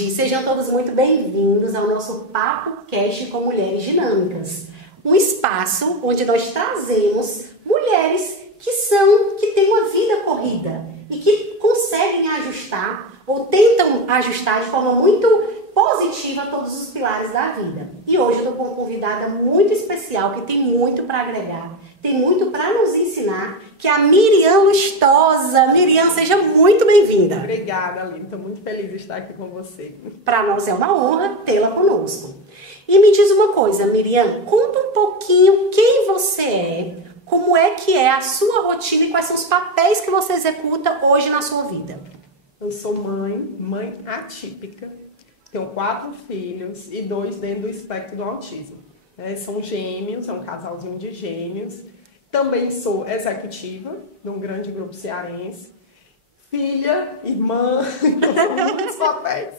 tarde, sejam todos muito bem-vindos ao nosso Papo Cast com Mulheres Dinâmicas. Um espaço onde nós trazemos mulheres que têm uma vida corrida e que conseguem ajustar ou tentam ajustar de forma muito positiva todos os pilares da vida. E hoje eu estou com uma convidada muito especial que tem muito para agregar, tem muito para nos ensinar, que é a Miriam Lustosa. Miriam, seja muito bem-vinda. Obrigada, Aline. Estou muito feliz de estar aqui com você. Para nós é uma honra tê-la conosco. E me diz uma coisa, Miriam, conta um pouquinho quem você é, como é que é a sua rotina e quais são os papéis que você executa hoje na sua vida. Eu sou mãe atípica, tenho 4 filhos e 2 dentro do espectro do autismo. São gêmeos, é um casalzinho de gêmeos. Também sou executiva de um grande grupo cearense, filha, irmã, são muitos papéis.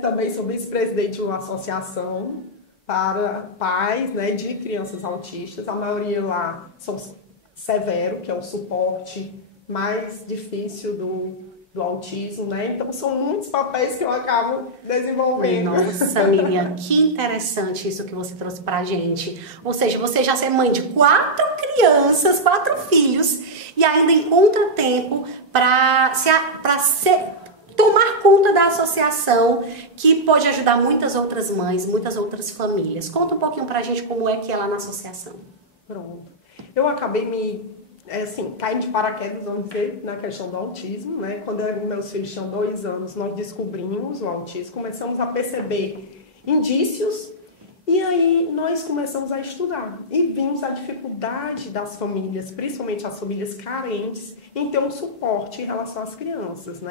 Também sou vice-presidente de uma associação para pais de crianças autistas. A maioria lá são severo, que é o suporte mais difícil do autismo, Então são muitos papéis que eu acabo desenvolvendo. Nossa, Miriam, que interessante isso que você trouxe pra gente. Ou seja, você já é mãe de 4 crianças, 4 filhos, e ainda encontra tempo para tomar conta da associação que pode ajudar muitas outras mães, muitas outras famílias. Conta um pouquinho pra gente como é que é lá na associação. Pronto. Eu acabei caindo de paraquedas, vamos dizer, na questão do autismo, Quando meus filhos tinham 2 anos, nós descobrimos o autismo, começamos a perceber indícios e aí nós começamos a estudar e vimos a dificuldade das famílias, principalmente as famílias carentes, em ter um suporte em relação às crianças,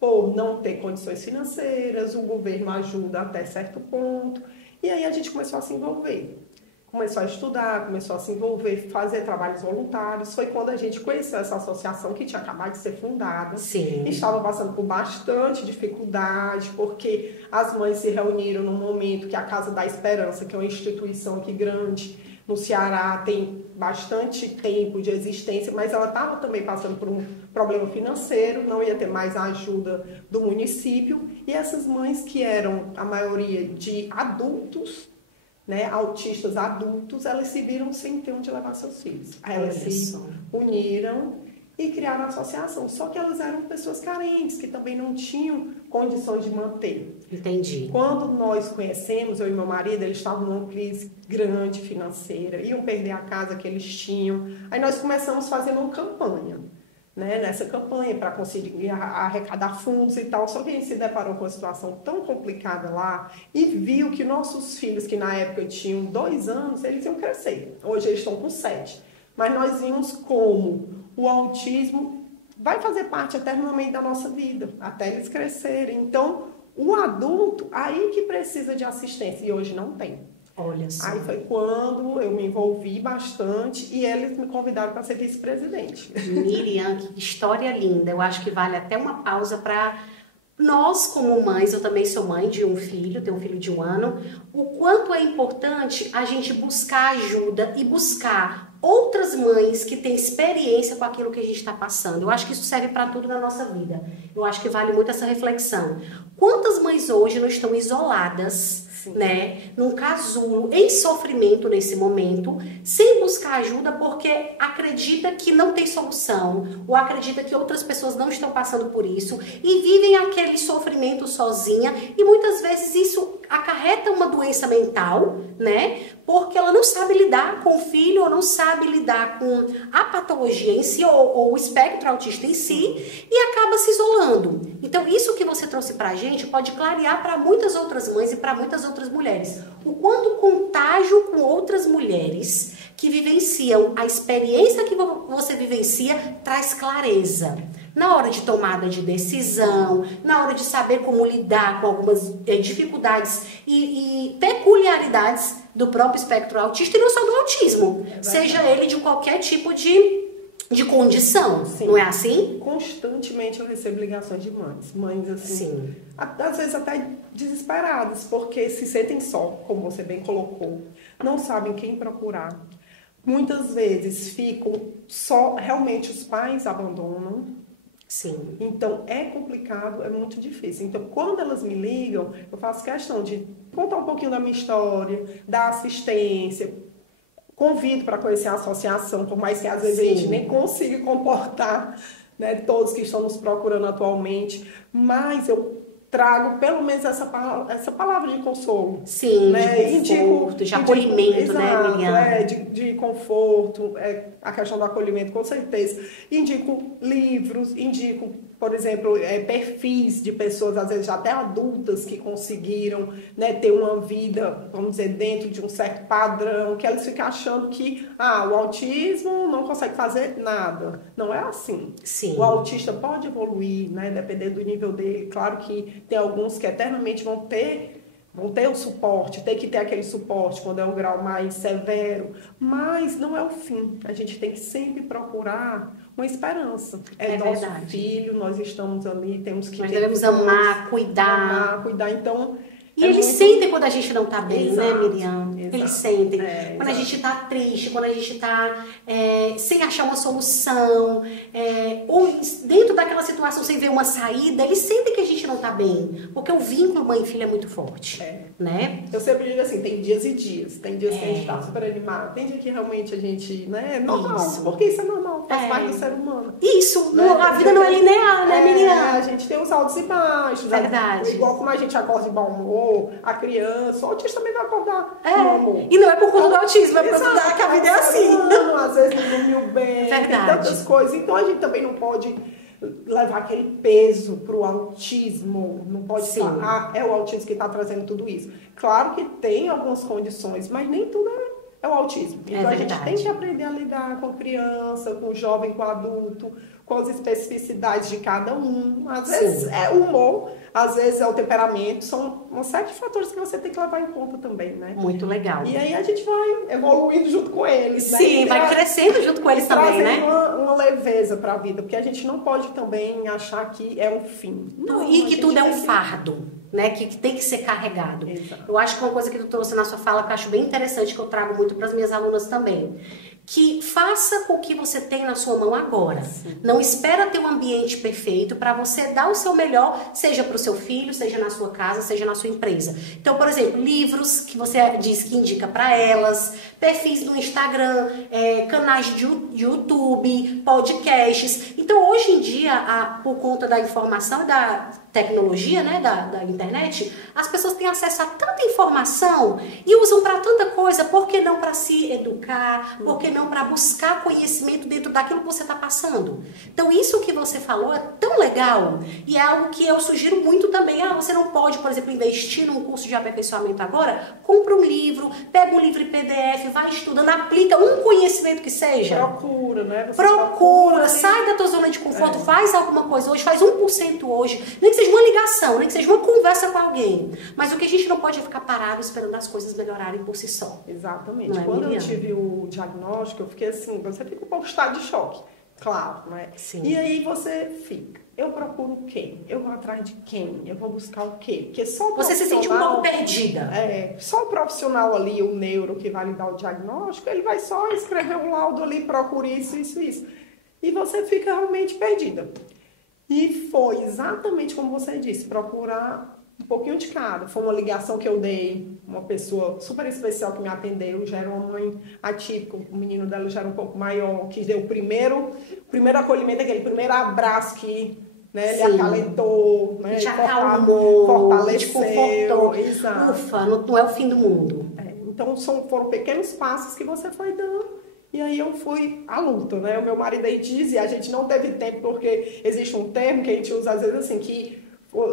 Por não ter condições financeiras, o governo ajuda até certo ponto, e aí a gente começou a se envolver. Começou a estudar, começou a se envolver, fazer trabalhos voluntários. Foi quando a gente conheceu essa associação que tinha acabado de ser fundada. Sim. Estava passando por bastante dificuldade, porque as mães se reuniram num momento que a Casa da Esperança, que é uma instituição aqui grande no Ceará, tem bastante tempo de existência, mas ela estava também passando por um problema financeiro, não ia ter mais a ajuda do município. E essas mães, que eram a maioria de adultos, autistas adultos, elas se viram sem ter onde levar seus filhos. Aí elas se uniram e criaram a associação. Só que elas eram pessoas carentes, que também não tinham condições de manter. Entendi. Quando nós conhecemos, eu e meu marido, eles estavam numa crise grande financeira, iam perder a casa que eles tinham. Aí nós começamos fazendo uma campanha. Nessa campanha para conseguir arrecadar fundos e tal, só que a gente se deparou com uma situação tão complicada lá e viu que nossos filhos, que na época tinham 2 anos, eles iam crescer. Hoje eles estão com 7. Mas nós vimos como o autismo vai fazer parte eternamente da nossa vida, até eles crescerem. Então, o adulto, aí que precisa de assistência, e hoje não tem. Olha só. Aí foi quando eu me envolvi bastante e eles me convidaram para ser vice-presidente. Miriam, que história linda. Eu acho que vale até uma pausa para nós, como mães, eu também sou mãe de um filho, tenho um filho de 1 ano, o quanto é importante a gente buscar ajuda e buscar outras mães que têm experiência com aquilo que a gente está passando. Eu acho que isso serve para tudo na nossa vida. Eu acho que vale muito essa reflexão. Quantas mães hoje não estão isoladas, num casulo, em sofrimento nesse momento, sem buscar ajuda porque acredita que não tem solução, ou acredita que outras pessoas não estão passando por isso e vivem aquele sofrimento sozinha, e muitas vezes isso acarreta uma doença mental, porque ela não sabe lidar com o filho, ou não sabe lidar com a patologia em si, ou o espectro autista em si, e acaba se isolando. Então, isso que você trouxe pra gente pode clarear para muitas outras mães e para muitas outras mulheres. O quanto o contágio com outras mulheres que vivenciam a experiência que você vivencia traz clareza. Na hora de tomada de decisão, na hora de saber como lidar com algumas dificuldades e peculiaridades do próprio espectro autista, e não só do autismo, seja ele de qualquer tipo de condição. Sim. Não é assim? Constantemente eu recebo ligações de mães assim, às vezes até desesperadas, porque se sentem só, como você bem colocou, não sabem quem procurar. Muitas vezes ficam só, realmente os pais abandonam, Sim. Então, é complicado, é muito difícil. Então, quando elas me ligam, eu faço questão de contar um pouquinho da minha história, dar assistência, convido para conhecer a associação, por mais que às vezes a gente nem consiga comportar, né, todos que estão nos procurando atualmente, mas eu trago pelo menos essa palavra de consolo. Sim, né? de conforto, de acolhimento, exato, né, Miriam? De conforto, a questão do acolhimento, com certeza. Indico livros, indico, por exemplo, perfis de pessoas, às vezes até adultas, que conseguiram, né, ter uma vida, vamos dizer, dentro de um certo padrão, que elas ficam achando que o autismo não consegue fazer nada. Não é assim. Sim. O autista pode evoluir, né, dependendo do nível dele. Claro que tem alguns que eternamente vão ter o suporte, tem que ter aquele suporte quando é um grau mais severo, mas não é o fim. A gente tem que sempre procurar uma esperança. É nosso verdade. Filho, nós estamos ali, temos que nós devemos amar, cuidar. Então, e eles sentem quando a gente não tá bem, exato, né, Miriam? Exato. Eles sentem. Quando a Exato. gente tá triste, quando a gente tá sem achar uma solução, ou dentro daquela situação sem ver uma saída, eles sentem que a gente não tá bem. Porque o vínculo mãe e filha é muito forte, né? Eu sempre digo assim, tem dias e dias. Tem dias que a gente tá super animado, tem dia que realmente a gente, né, é normal, porque isso é normal, faz parte do ser humano. Isso, né? a vida não é linear, né, Miriam? A gente tem os altos e baixos. Verdade. Igual como a gente acorda de bom humor, a criança, o autista também vai acordar de bom humor. E não é por conta do autismo, é por conta que a vida é assim. Às vezes não dormiu bem, Verdade. tem tantas coisas. Então a gente também não pode levar aquele peso pro autismo, não pode falar, é o autismo que está trazendo tudo isso. Claro que tem algumas condições, mas nem tudo é o autismo. Então a gente tem que aprender a lidar com a criança, com o jovem, com o adulto, com as especificidades de cada um. Às vezes é o humor, às vezes é o temperamento, são uma série de fatores que você tem que levar em conta também, né? Muito legal. E aí a gente vai evoluindo junto com eles, Sim, né? vai crescendo junto com eles também, né? Uma leveza para a vida, porque a gente não pode também achar que é um fim. Não, e que tudo é um fardo, né? Que tem que ser carregado. Exato. Eu acho que uma coisa que tu trouxe na sua fala que eu acho bem interessante, que eu trago muito para as minhas alunas também, que faça com o que você tem na sua mão agora. Não espera ter um ambiente perfeito para você dar o seu melhor, seja para o seu filho, seja na sua casa, seja na sua empresa. Então, por exemplo, livros que você diz que indica para elas, perfis no Instagram, canais de YouTube, podcasts. Então, hoje em dia, por conta da informação e da tecnologia, né, da internet, as pessoas têm acesso a tanta informação e usam para tanta coisa, por que não para se educar, por que não para buscar conhecimento dentro daquilo que você está passando? Então, isso que você falou é tão legal e é algo que eu sugiro muito também. Você não pode, por exemplo, investir num curso de aperfeiçoamento agora? Compra um livro, pega um livro em PDF, vai estudando, aplica um conhecimento que seja. Procura, né? Procura, sai da tua zona de conforto, faz alguma coisa hoje, faz 1% hoje, nem que seja uma ligação, nem que seja uma conversa com alguém. Mas o que a gente não pode é ficar parado esperando as coisas melhorarem por si só. Exatamente. Quando eu tive o diagnóstico, eu fiquei assim, você fica um pouco estado de choque, claro, né? Sim. E aí você fica, eu procuro quem? Eu vou atrás de quem? Eu vou buscar o quê? Porque só o você se sente um pouco perdida. Só o profissional ali, o neuro que vai lhe dar o diagnóstico, ele vai só escrever um laudo ali, procure isso. E você fica realmente perdida. E foi exatamente como você disse, procurar um pouquinho de cada. Foi uma ligação que eu dei, uma pessoa super especial que me atendeu, já era uma mãe atípica, o menino dela já era um pouco maior, que deu o primeiro acolhimento, aquele primeiro abraço que, né, ele acalentou, né, te acalmou, fortaleceu, te confortou. Exato. Ufa, não é o fim do mundo. Então foram pequenos passos que você foi dando. E aí eu fui à luta, né? O meu marido aí dizia, a gente não teve tempo, porque existe um termo que a gente usa às vezes assim, que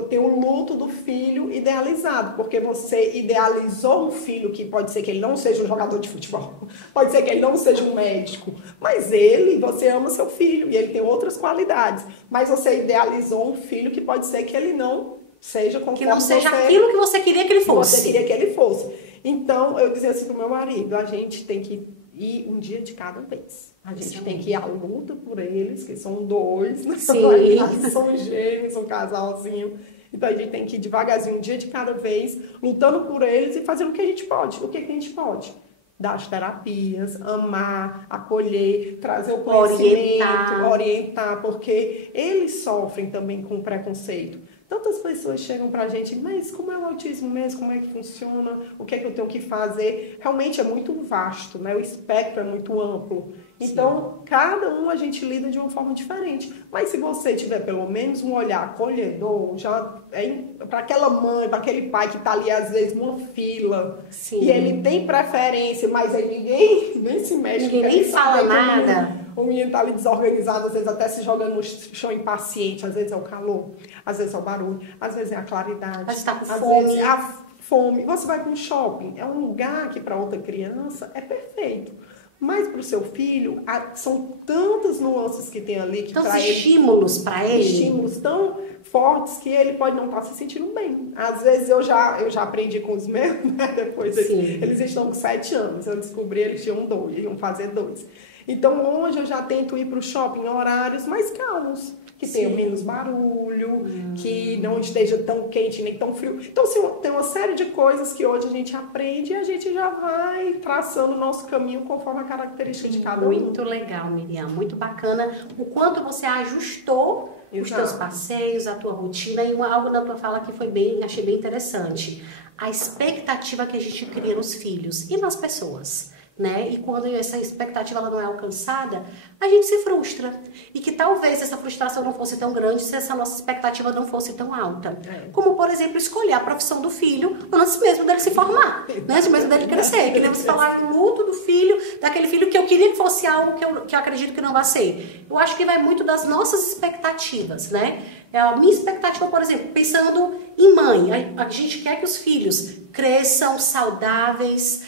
tem o luto do filho idealizado, porque você idealizou um filho que pode ser que ele não seja um jogador de futebol, pode ser que ele não seja um médico, mas você ama seu filho e ele tem outras qualidades, mas você idealizou um filho que pode ser que ele não seja conforme que não seja aquilo que você queria que ele fosse. Você queria que ele fosse. Então, eu dizia assim pro meu marido, a gente tem que ir um dia de cada vez. A gente tem que ir à luta por eles, que são dois, né? São gêmeos, um casalzinho. Então a gente tem que ir devagarzinho, um dia de cada vez, lutando por eles e fazendo o que a gente pode. O que a gente pode? dar as terapias, amar, acolher, trazer o conhecimento, orientar, porque eles sofrem também com preconceito. Tantas pessoas chegam pra gente, mas como é o autismo mesmo? Como é que funciona? O que é que eu tenho que fazer? Realmente é muito vasto, né? O espectro é muito amplo. Então, cada um a gente lida de uma forma diferente. Mas se você tiver pelo menos um olhar acolhedor, já é para aquela mãe, para aquele pai que está ali às vezes numa fila, e ele tem preferência, mas aí ninguém nem se mexe, ninguém nem fala nada. O menino está ali desorganizado, às vezes até se jogando no chão impaciente, às vezes é o calor, às vezes é o barulho, às vezes é a claridade, às vezes está com às fome. Vezes é a fome. Você vai para um shopping, é um lugar que para outra criança é perfeito. Mas para o seu filho, são tantas nuances que tem ali que tantos estímulos para ele. Estímulos tão fortes que ele pode não estar se sentindo bem. Às vezes eu já aprendi com os meus, né? Depois eles estão com 7 anos. Eu descobri eles tinham 2, iam fazer 2. Então hoje eu já tento ir para o shopping em horários mais calmos, que tenham menos barulho, que não esteja tão quente nem tão frio. Então, assim, tem uma série de coisas que hoje a gente aprende e a gente já vai traçando o nosso caminho conforme a característica de cada um. Muito legal, Miriam, muito bacana. O quanto você ajustou os teus passeios, a tua rotina, e algo na tua fala que foi achei bem interessante. A expectativa que a gente cria nos filhos e nas pessoas. Né? E quando essa expectativa ela não é alcançada, a gente se frustra. E que talvez essa frustração não fosse tão grande se essa nossa expectativa não fosse tão alta. Como, por exemplo, escolher a profissão do filho antes mesmo dele se formar, né? Antes mesmo dele crescer. Que nem você falar do luto do filho, daquele filho que eu queria que fosse algo que eu acredito que não vai ser. Eu acho que vai muito das nossas expectativas, né? A minha expectativa, por exemplo, pensando em mãe, a gente quer que os filhos cresçam saudáveis,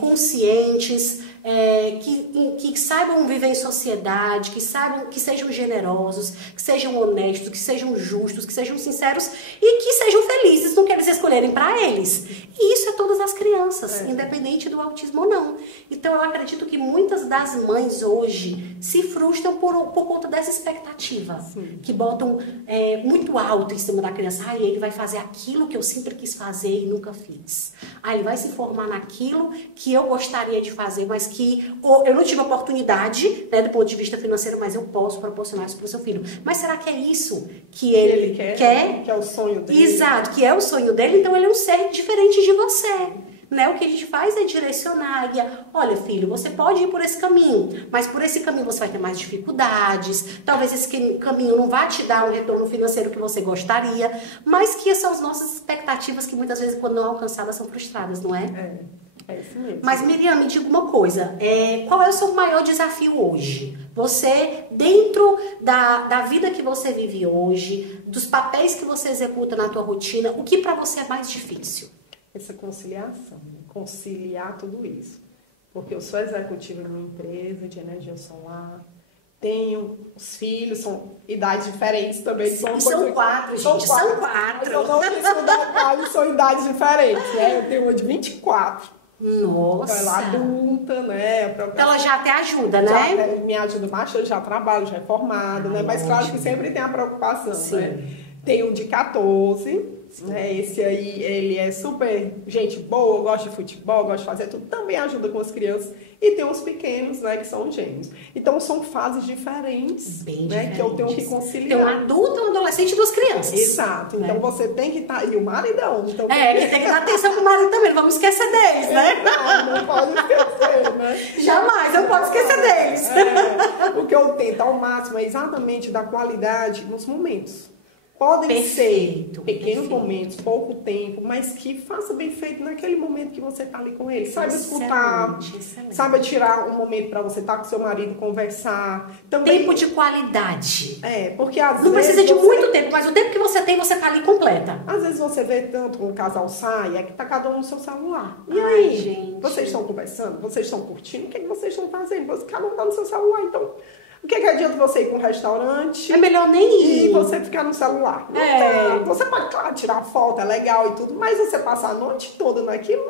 conscientes, que saibam viver em sociedade, que sejam generosos, que sejam honestos, que sejam justos, que sejam sinceros e que sejam felizes no que eles escolherem para eles. E isso é todas as crianças, independente do autismo ou não. Então eu acredito que muitas das mães hoje se frustram por conta dessa expectativa, que botam muito alto em cima da criança. Ele vai fazer aquilo que eu sempre quis fazer e nunca fiz. Ele vai se formar naquilo que eu gostaria de fazer, mas que eu não tive oportunidade, né, do ponto de vista financeiro, mas eu posso proporcionar isso para o seu filho. Mas será que é isso que ele quer? Que é o sonho dele. Exato, que é o sonho dele, então ele é um ser diferente de você. Né? O que a gente faz é direcionar, guiar. Olha, filho, você pode ir por esse caminho, mas por esse caminho você vai ter mais dificuldades, talvez esse caminho não vá te dar um retorno financeiro que você gostaria, mas que são as nossas expectativas que muitas vezes, quando não alcançadas, são frustradas, não é? É isso mesmo. Mas, Miriam, me diga uma coisa, qual é o seu maior desafio hoje? Você, dentro da vida que você vive hoje, dos papéis que você executa na tua rotina, o que para você é mais difícil? Essa conciliação, conciliar tudo isso. Porque eu sou executiva de uma empresa de energia solar, tenho os filhos, são idades diferentes também. São 4, gente, são 4. Eu não quis mudar, são idades diferentes, né? Eu tenho uma de 24. Nossa! Então, ela é adulta, né? Então ela já até ajuda, né? Me ajuda bastante, já trabalho, já é formada, né? Mas claro que sempre tem a preocupação, né? Tem um de 14, né? Esse aí, ele é super gente boa, gosta de futebol, gosta de fazer tudo, também ajuda com as crianças. E tem os pequenos, né, que são gêmeos. Então, são fases diferentes, né, que eu tenho que conciliar. Tem um adulto, um adolescente e 2 crianças. Exato. Então, você tem que estar... E o maridão. Então, que tem que dar atenção pro marido também. Não vamos esquecer deles, né? Não pode esquecer, né? Jamais, não pode esquecer deles. O que eu tento ao máximo é exatamente dar qualidade nos momentos. Podem ser pequenos momentos, pouco tempo, mas que faça bem feito naquele momento que você está ali com ele. Saiba escutar, saiba tirar um momento para você estar com seu marido, conversar. Também, tempo de qualidade. Porque às vezes... Não precisa de muito tempo, mas o tempo que você tem, você está ali completa. Às vezes você vê tanto um casal sai, que está cada um no seu celular. E aí, gente, vocês estão conversando, vocês estão curtindo, o que vocês estão fazendo? Cada um está no seu celular, então... O que adianta você ir para um restaurante? É melhor nem ir. E você ficar no celular. Você pode, claro, tirar foto, é legal e tudo, mas você passar a noite toda naquilo,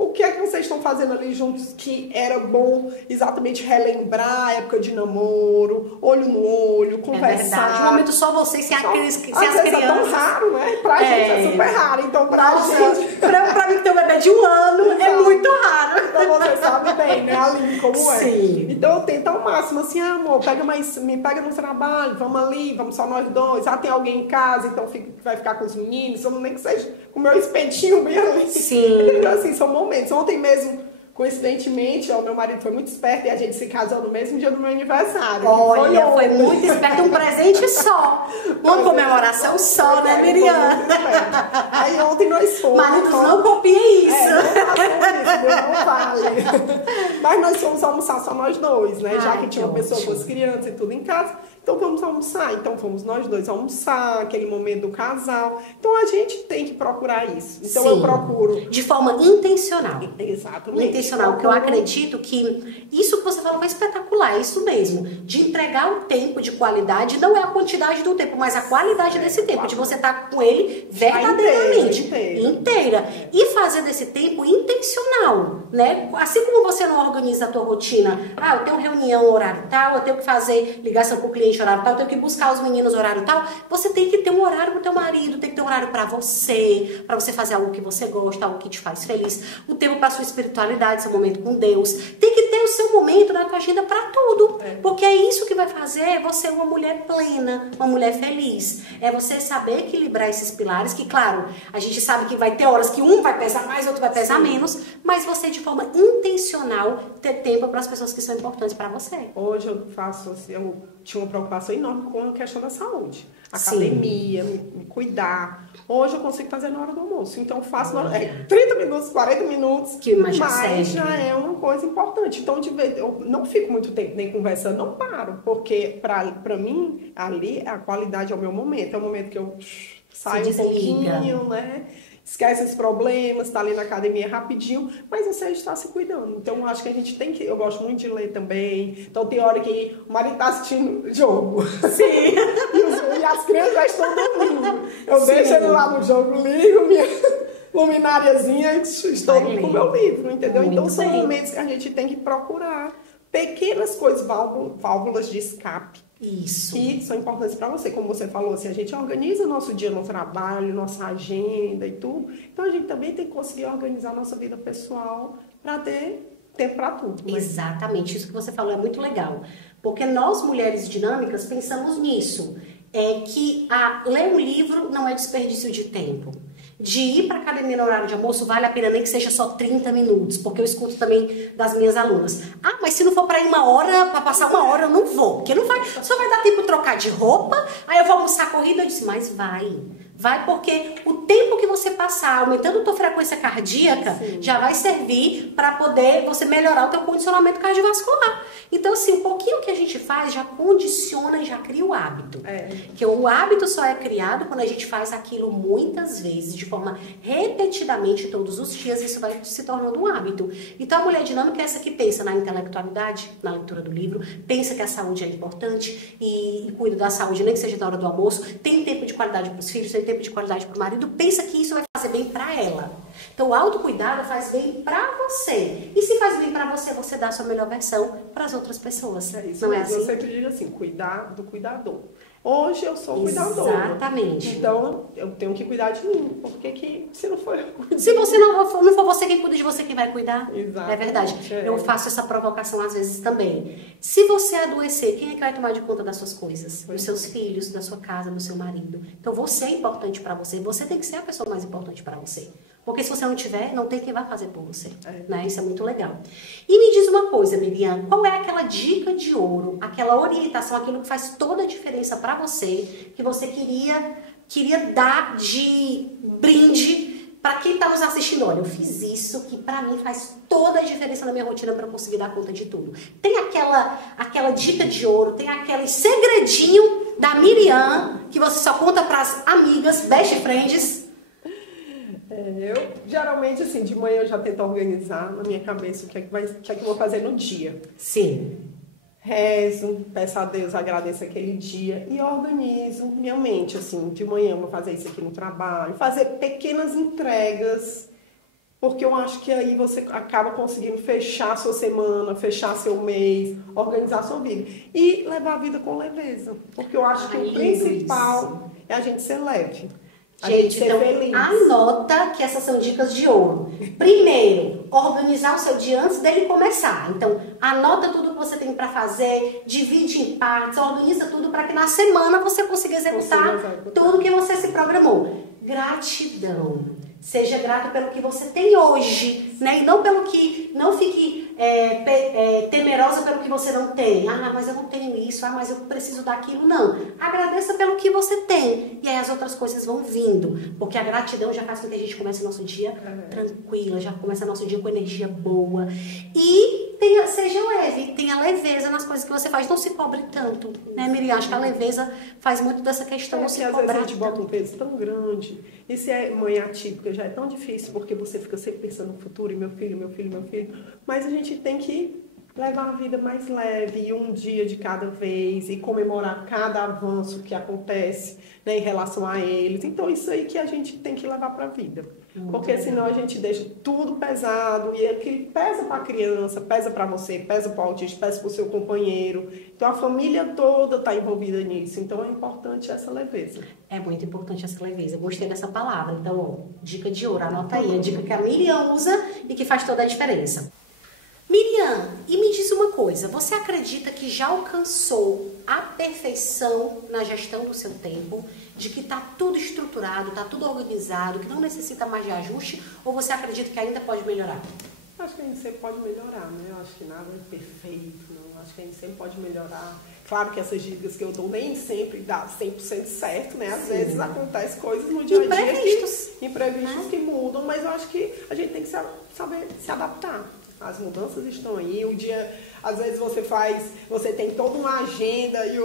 O que é que vocês estão fazendo ali juntos que era bom exatamente relembrar a época de namoro, olho no olho, conversar. É verdade. Um momento só vocês, sem as crianças. É tão raro, né? Pra gente é super raro. Então, gente... pra mim que tem um bebê de 1 ano, é muito raro. Então, você sabe bem, né, Aline, como Sim. é. Então, eu tento ao máximo, assim, amor, me pega no trabalho, vamos ali, vamos só nós dois. Ah, tem alguém em casa, então vai ficar com os meninos, vamos nem que seja com o meu espetinho bem ali. Sim. Então, assim, são momentos. Ontem mesmo, coincidentemente, o meu marido foi muito esperto e a gente se casou no mesmo dia do meu aniversário. Olha, foi muito esperto, um presente só. Uma comemoração só, né, Miriam? Aí ontem nós fomos. Maridos, não copiem isso. Não vale. Mas nós fomos almoçar só nós dois, né? Já que tinha uma pessoa com as crianças e tudo em casa. Então vamos almoçar. Então fomos nós dois almoçar, aquele momento do casal. Então a gente tem que procurar isso. Então eu procuro. De forma intencional. Exatamente. Intencional, porque eu acredito que isso que você falou foi espetacular, é isso mesmo. De entregar o tempo de qualidade, não é a quantidade do tempo, mas a qualidade desse tempo, de você estar com ele verdadeiramente, inteira. E fazer desse tempo intencional, né? Assim como você não organiza a tua rotina, eu tenho reunião horário tal, eu tenho que fazer ligação com o cliente horário tal, eu tenho que buscar os meninos horário tal, você tem que ter um horário pro teu marido, tem que ter um horário para você fazer algo que você gosta, algo que te faz feliz, o tempo para sua espiritualidade, seu momento com Deus, tem que ter o seu momento na tua agenda para tudo, porque é isso que vai fazer você uma mulher plena, uma mulher feliz, é você saber equilibrar esses pilares, que claro, a gente sabe que vai ter horas que um vai pesar mais, outro vai pesar menos, mas você de forma intencional ter tempo para as pessoas que são importantes para você. Hoje eu faço assim, eu tinha uma preocupação enorme com a questão da saúde. Academia, me cuidar. Hoje eu consigo fazer na hora do almoço. Então eu faço 30 minutos, 40 minutos. Mas já é uma coisa importante. Então eu não fico muito tempo nem conversando, não paro. Porque pra mim, ali, a qualidade é o meu momento. É o momento que eu saio um pouquinho, né? Esquece os problemas, tá ali na academia rapidinho, mas você está se cuidando. Então, eu acho que a gente tem que... Eu gosto muito de ler também. Então, tem hora que o marido tá assistindo jogo. Sim. e as crianças já estão dormindo. Eu deixo ele lá no jogo, ligo minha lumináriazinha e estou com o meu livro, entendeu? Muito então, são momentos que a gente tem que procurar pequenas coisas, válvulas de escape. Isso. Que são importantes para você. Como você falou, assim, a gente organiza nosso dia no trabalho, nossa agenda e tudo. Então, a gente também tem que conseguir organizar nossa vida pessoal para ter tempo para tudo. Né? Exatamente. Isso que você falou é muito legal. Porque nós, mulheres dinâmicas, pensamos nisso. É que ler um livro não é desperdício de tempo. De ir para a academia no horário de almoço vale a pena, nem que seja só 30 minutos, porque eu escuto também das minhas alunas. Mas se não for para ir 1 hora, para passar 1 hora, eu não vou, porque não vai, só vai dar tempo de trocar de roupa, aí eu vou almoçar corrida, eu disse, mas vai. Vai porque o tempo que você passar aumentando a tua frequência cardíaca já vai servir para poder você melhorar o teu condicionamento cardiovascular. Então, assim, um pouquinho que a gente faz já condiciona e já cria o hábito. Que o hábito só é criado quando a gente faz aquilo muitas vezes, de forma repetidamente, todos os dias, isso vai se tornando um hábito. Então, a mulher dinâmica é essa que pensa na intelectualidade, na leitura do livro, pensa que a saúde é importante e cuida da saúde, nem que seja na hora do almoço, tem tempo de qualidade para os filhos, tem tempo de qualidade para o marido, pensa que isso vai fazer bem para ela. Então, o autocuidado faz bem para você. E se faz bem para você, você dá a sua melhor versão para as outras pessoas. Isso não mesmo. é assim? Eu sempre digo assim, cuidar do cuidador. Hoje eu sou cuidadora. Exatamente. Então, eu tenho que cuidar de mim. Porque que, se não for eu cuidar... Se você não for você quem cuida de você, quem vai cuidar? Exatamente. É verdade. Eu faço essa provocação às vezes também. Se você adoecer, quem é que vai tomar de conta das suas coisas? Dos seus filhos, da sua casa, do seu marido. Então, você é importante para você. Você tem que ser a pessoa mais importante para você. Porque se você não tiver, não tem quem vai fazer por você. Né? Isso é muito legal. E me diz uma coisa, Miriam, qual é aquela dica de ouro, aquela orientação, aquilo que faz toda a diferença para você, que você queria dar de brinde para quem está nos assistindo? Olha, eu fiz isso que para mim faz toda a diferença na minha rotina para eu conseguir dar conta de tudo. Tem aquela dica de ouro, tem aquele segredinho da Miriam que você só conta para as amigas, best friends. Eu, geralmente, assim, de manhã eu já tento organizar na minha cabeça o que é que eu vou fazer no dia. Sim. Rezo, peço a Deus, agradeço aquele dia e organizo minha mente, assim, de manhã eu vou fazer isso aqui no trabalho, fazer pequenas entregas Porque eu acho que aí você acaba conseguindo fechar sua semana, fechar seu mês, organizar sua vida. E levar a vida com leveza. Porque eu acho que o principal é a gente ser leve. Gente, então anota que essas são dicas de ouro. Primeiro, organizar o seu dia antes dele começar. Então, anota tudo que você tem para fazer, divide em partes, organiza tudo para que na semana você consiga executar tudo que você se programou. Gratidão. Seja grato pelo que você tem hoje, né? E não pelo que, não fique temerosa pelo que você não tem. Ah, mas eu não tenho isso, ah, mas eu preciso daquilo. Não. Agradeça pelo que você tem. E aí as outras coisas vão vindo. Porque a gratidão já faz com que a gente comece o nosso dia tranquila, já começa o nosso dia com energia boa. E seja leve, tenha leveza nas coisas que você faz. Não se cobre tanto, né, Miriam? Acho que a leveza faz muito dessa questão. Não se cobrar às vezes a gente bota um peso tão grande. E se é mãe atípica, já é tão difícil, porque você fica sempre pensando no futuro, e meu filho, meu filho, meu filho. Mas a gente tem que levar a vida mais leve, e um dia de cada vez, e comemorar cada avanço que acontece, né, em relação a eles. Então, isso aí que a gente tem que levar para a vida. Porque senão a gente deixa tudo pesado, e aquilo pesa para a criança, pesa para você, pesa para o autista, pesa para o seu companheiro. Então, a família toda está envolvida nisso. Então, é importante essa leveza. É muito importante essa leveza. Eu gostei dessa palavra. Então, ó, dica de ouro, anota aí. A dica que a Miriam usa e que faz toda a diferença. Miriam, e me diz uma coisa. Você acredita que já alcançou a perfeição na gestão do seu tempo? De que está tudo estruturado, está tudo organizado, que não necessita mais de ajuste? Ou você acredita que ainda pode melhorar? Acho que a gente sempre pode melhorar, né? Eu acho que nada é perfeito, não. Acho que a gente sempre pode melhorar. Claro que essas dicas que eu dou nem sempre dá 100% certo, né? Às vezes acontecem coisas no dia a dia imprevistos que mudam, mas eu acho que a gente tem que saber se adaptar. As mudanças estão aí, o dia, às vezes você tem toda uma agenda e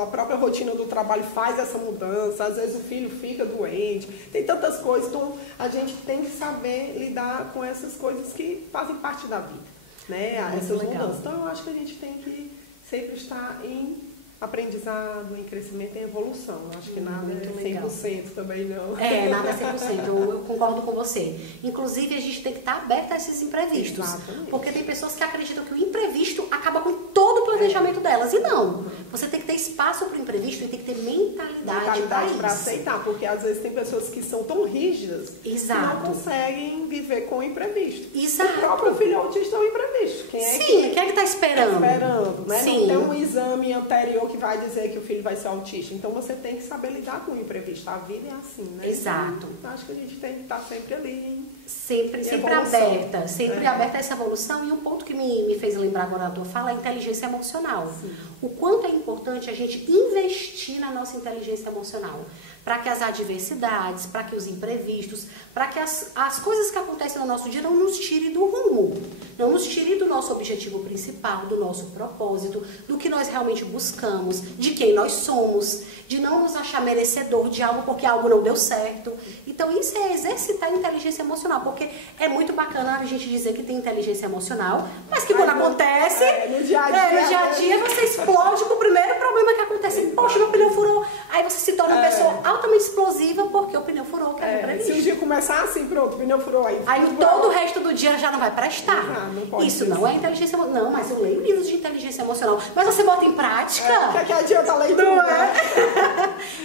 a própria rotina do trabalho faz essa mudança, às vezes o filho fica doente, tem tantas coisas, então a gente tem que saber lidar com essas coisas que fazem parte da vida, né? Essas mudanças. Então eu acho que a gente tem que sempre estar em aprendizado, em crescimento e evolução. Acho que nada é 100% também não. Nada é 100%. Eu concordo com você. Inclusive, a gente tem que estar aberto a esses imprevistos. Exatamente. Porque tem pessoas que acreditam que o imprevisto acaba com todo o planejamento delas. E não. Você tem que ter espaço para o imprevisto e tem que ter mentalidade para aceitar. Porque às vezes tem pessoas que são tão rígidas que não conseguem viver com o imprevisto. Exato. O próprio filho autista é um imprevisto. Quem é que está esperando? Né? Sim. Não tem um exame anterior que vai dizer que o filho vai ser autista. Então você tem que saber lidar com o imprevisto. A vida é assim, né? Exato. Então, acho que a gente tem que estar sempre ali. Sempre aberta. Sempre aberta a essa evolução. E um ponto que me fez lembrar agora da tua fala é a inteligência emocional. Sim. O quanto é importante a gente investir na nossa inteligência emocional. Para que as adversidades, para que os imprevistos, para que as coisas que acontecem no nosso dia não nos tirem do rumo. Não nos tirem do nosso objetivo principal, do nosso propósito, do que nós realmente buscamos, de quem nós somos, de não nos achar merecedor de algo porque algo não deu certo. Então isso é exercitar a inteligência emocional, porque é muito bacana a gente dizer que tem inteligência emocional, mas que quando acontece, no dia a dia você explode com o primeiro problema que acontece. Poxa, meu pneu furou. Aí você se torna uma pessoa altamente explosiva porque o pneu furou, que é imprevisto. Se o dia começar assim, pronto, o pneu furou aí. Aí todo o resto do dia já não vai prestar. Não pode isso não é inteligência emocional. Não, mas eu leio livros de inteligência emocional. Mas você bota em prática. Que adianta a leitura? Não é?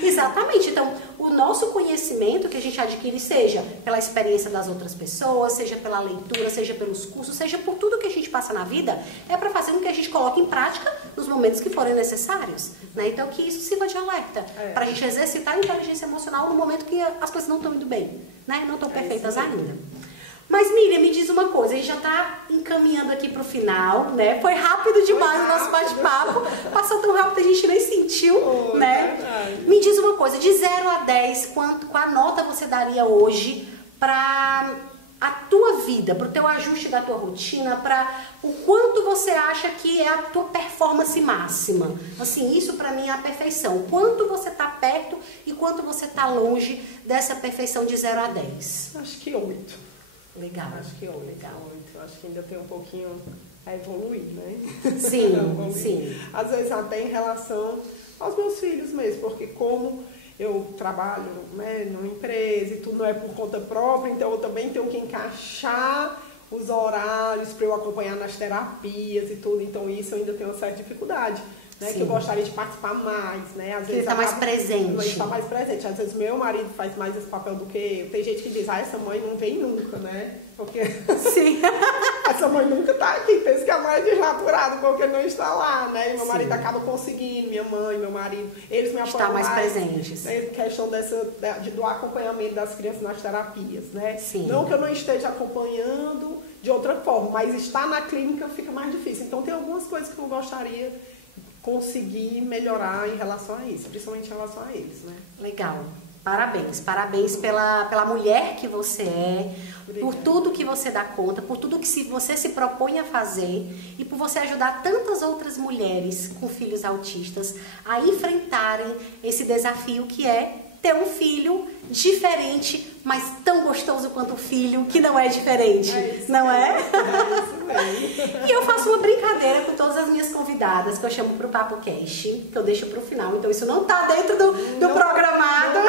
Exatamente. Então, o nosso conhecimento que a gente adquire, seja pela experiência das outras pessoas, seja pela leitura, seja pelos cursos, seja por tudo que a gente passa na vida, é para fazer com que a gente coloque em prática nos momentos que forem necessários. Né? Então, que isso sirva de alerta. Para a gente exercitar a inteligência emocional no momento que as coisas não estão indo bem. Né? Não estão perfeitas ainda. Mas, Miriam, me diz uma coisa, a gente já está encaminhando aqui para o final, né? Foi rápido demais o nosso bate-papo, passou tão rápido que a gente nem sentiu, né? Me diz uma coisa, de 0 a 10, qual nota você daria hoje para a tua vida, para o teu ajuste da tua rotina, para o quanto você acha que é a tua performance máxima? Assim, isso para mim é a perfeição. Quanto você está perto e quanto você está longe dessa perfeição de 0 a 10? Acho que 8. Legal. Acho que 8. Acho que ainda tem um pouquinho a evoluir, né? Sim, sim. Às vezes até em relação aos meus filhos mesmo, porque como eu trabalho, né, numa empresa e tudo não é por conta própria, então eu também tenho que encaixar os horários para eu acompanhar nas terapias e tudo, então isso eu ainda tenho uma certa dificuldade. Né, que eu gostaria de participar mais, né? Às vezes está mais presente. Está mais presente. Às vezes meu marido faz mais esse papel do que eu. Tem gente que diz, essa mãe não vem nunca, né? Porque sim. essa mãe nunca está aqui, pensa que a mãe é desnaturada porque não está lá, né? E meu marido acaba conseguindo, minha mãe, meu marido, eles me apoiam mais presentes. Né? Questão do acompanhamento das crianças nas terapias, né? Sim. Não que eu não esteja acompanhando de outra forma, mas estar na clínica fica mais difícil. Então tem algumas coisas que eu gostaria conseguir melhorar em relação a isso, principalmente em relação a eles, né? Legal. Parabéns. Parabéns pela mulher que você é, Obrigada. por tudo que você dá conta, por tudo que você se propõe a fazer e por você ajudar tantas outras mulheres com filhos autistas a enfrentarem esse desafio que é ter um filho diferente, mas tão gostoso quanto o filho que não é diferente, não é? É isso mesmo. E eu faço uma brincadeira com todas as minhas convidadas, que eu chamo pro Papo Cast, que eu deixo pro final, então isso não tá dentro do programado.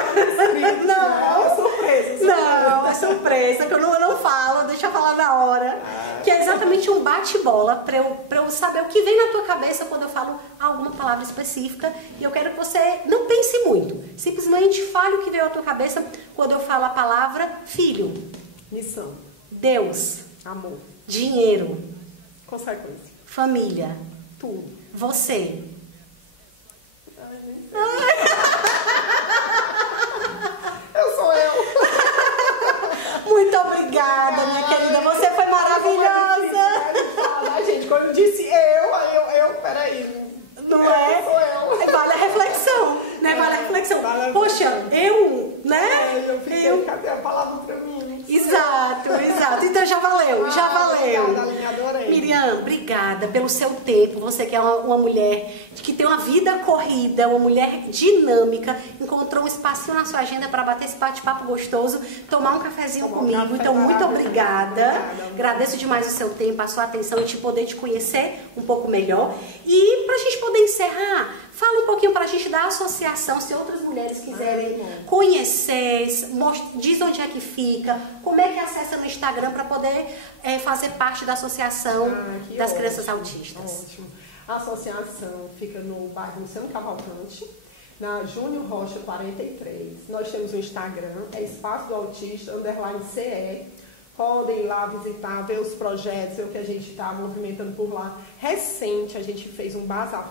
Não, é surpresa. Não, é surpresa, que eu não falo, deixa eu falar na hora. Que é exatamente um bate-bola pra eu saber o que vem na tua cabeça quando eu falo alguma palavra específica. E eu quero que você não pense muito, simplesmente fale o que veio à tua cabeça quando eu falo a palavra filho, Missão, Deus, amor, dinheiro, consequência, família, tudo. você. Eu sou eu. Muito obrigada, minha querida. Você foi maravilhosa. Gente, quando eu disse peraí. Não é? Sou eu. Vale a reflexão, né? Vale a reflexão. Poxa, né? Eu fiquei, cadê a palavra pra mim? Exato. Então já valeu. Obrigada, Aline, adorei. Miriam, obrigada pelo seu tempo. Você que é uma mulher que tem uma vida corrida, uma mulher dinâmica, encontrou um espacinho na sua agenda para bater esse bate-papo gostoso, tomar um cafezinho comigo. Então, muito obrigada. Agradeço demais o seu tempo, a sua atenção e poder te conhecer um pouco melhor. E para a gente poder encerrar, fala um pouquinho para a gente da associação, se outras mulheres quiserem conhecer, diz onde é que fica, como é que acessa no Instagram para poder fazer parte da associação das crianças autistas. Ótimo. A associação fica no bairro Luciano Cavalcante, na Júnior Rocha 43. Nós temos o Instagram, é Espaço do Autista, _CE. Podem ir lá visitar, ver os projetos, ver o que a gente está movimentando por lá. Recente, a gente fez um bazar,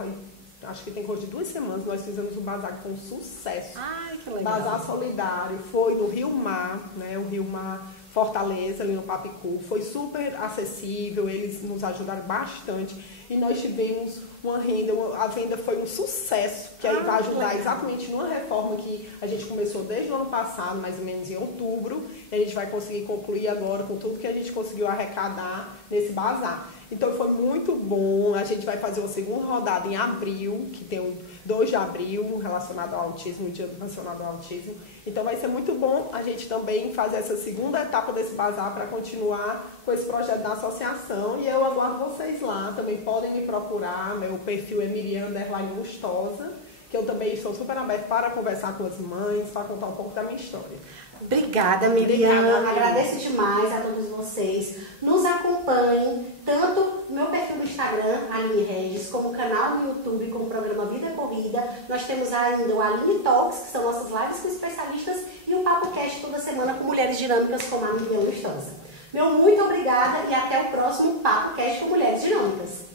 acho que tem coisa de 2 semanas, nós fizemos um bazar com sucesso. Ai, que legal. Bazar solidário, foi no Rio Mar, né? O Rio Mar Fortaleza, ali no Papicu. Foi super acessível, eles nos ajudaram bastante. E nós tivemos uma renda, a venda foi um sucesso, que aí vai ajudar exatamente numa reforma que a gente começou desde o ano passado, mais ou menos em outubro. E a gente vai conseguir concluir agora com tudo que a gente conseguiu arrecadar nesse bazar. Então foi muito bom, a gente vai fazer uma segunda rodada em abril, que tem o 2 de abril, relacionado ao autismo, o Dia Nacional do Autismo. Então vai ser muito bom a gente também fazer essa segunda etapa desse bazar para continuar com esse projeto da associação. E eu aguardo vocês lá, também podem me procurar, meu perfil é Miriam_Lustosa, que eu também sou super aberta para conversar com as mães, para contar um pouco da minha história. Obrigada, Miriam. Obrigada, agradeço demais a todos vocês. Nos acompanhem, tanto no meu perfil no Instagram, Aline Regis, como o canal no YouTube, como o programa Vida Corrida. Nós temos ainda o Aline Talks, que são nossas lives com especialistas, e o Papo Cast toda semana com mulheres dinâmicas como a Miriam Lustosa. Meu muito obrigada e até o próximo Papo Cast com Mulheres Dinâmicas.